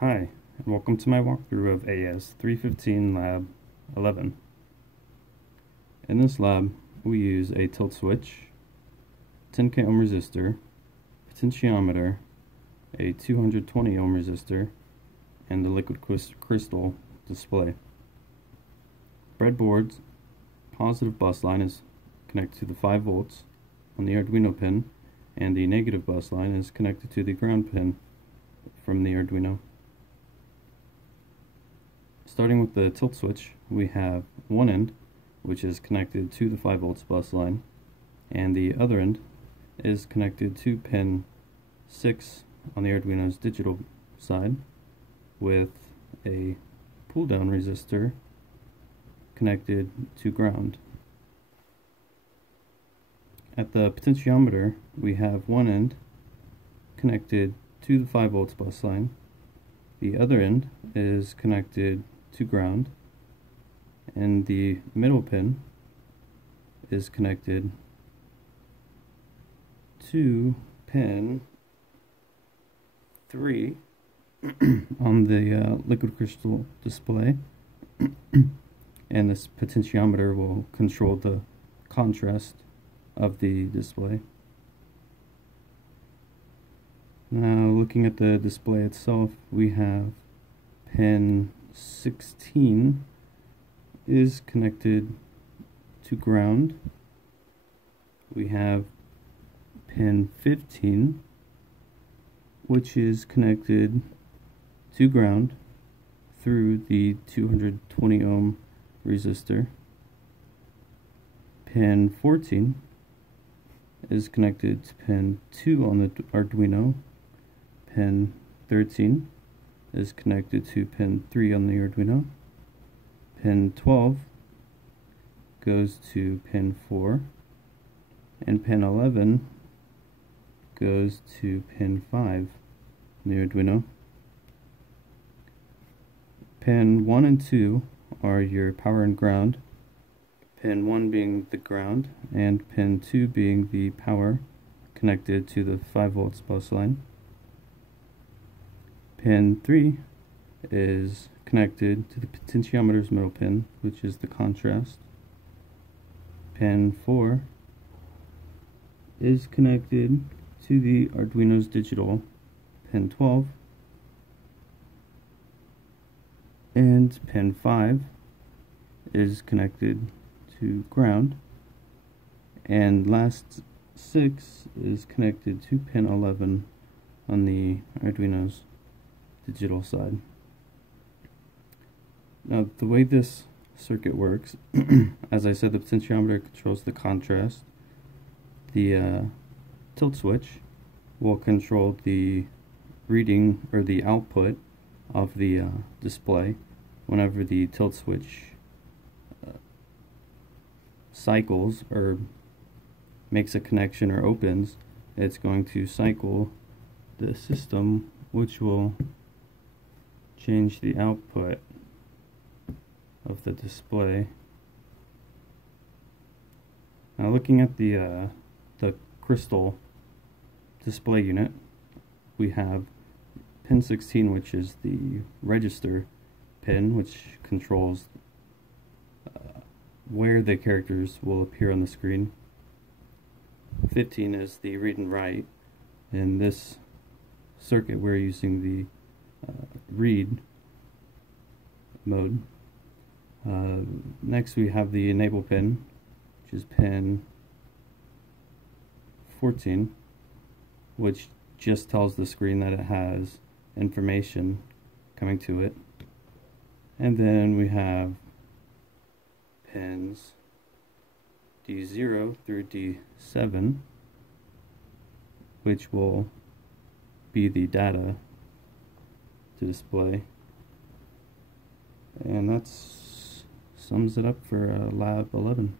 Hi, and welcome to my walkthrough of AS315 Lab 11. In this lab, we use a tilt switch, 10k ohm resistor, potentiometer, a 220 ohm resistor, and the liquid crystal display. Breadboard's positive bus line is connected to the 5 volts on the Arduino pin, and the negative bus line is connected to the ground pin from the Arduino. Starting with the tilt switch, we have one end, which is connected to the 5 volts bus line, and the other end is connected to pin 6 on the Arduino's digital side with a pull-down resistor connected to ground. At the potentiometer, we have one end connected to the 5 volts bus line. The other end is connected to ground, and the middle pin is connected to pin 3 on the liquid crystal display, and this potentiometer will control the contrast of the display. Now, looking at the display itself, we have pin 16 is connected to ground. We have pin 15, which is connected to ground through the 220 ohm resistor. Pin 14 is connected to pin 2 on the Arduino. Pin 13 is connected to pin 3 on the Arduino. Pin 12 goes to pin 4, and pin 11 goes to pin 5 on the Arduino. Pin 1 and 2 are your power and ground, pin 1 being the ground and pin 2 being the power connected to the 5 volts bus line. Pin 3 is connected to the potentiometer's middle pin, which is the contrast. Pin 4 is connected to the Arduino's digital, pin 12. And pin 5 is connected to ground. And last 6 is connected to pin 11 on the Arduino's digital side. Now, the way this circuit works, as I said, the potentiometer controls the contrast. The tilt switch will control the reading or the output of the display. Whenever the tilt switch cycles or makes a connection or opens, it's going to cycle the system, which will change the output of the display. Now, looking at the crystal display unit, we have pin 16, which is the register pin, which controls where the characters will appear on the screen. 15 is the read and write. In this circuit, we're using the read mode. Next, we have the enable pin, which is pin 14, which just tells the screen that it has information coming to it. And then we have pins D0 through D7, which will be the data to display. And that sums it up for Lab 11.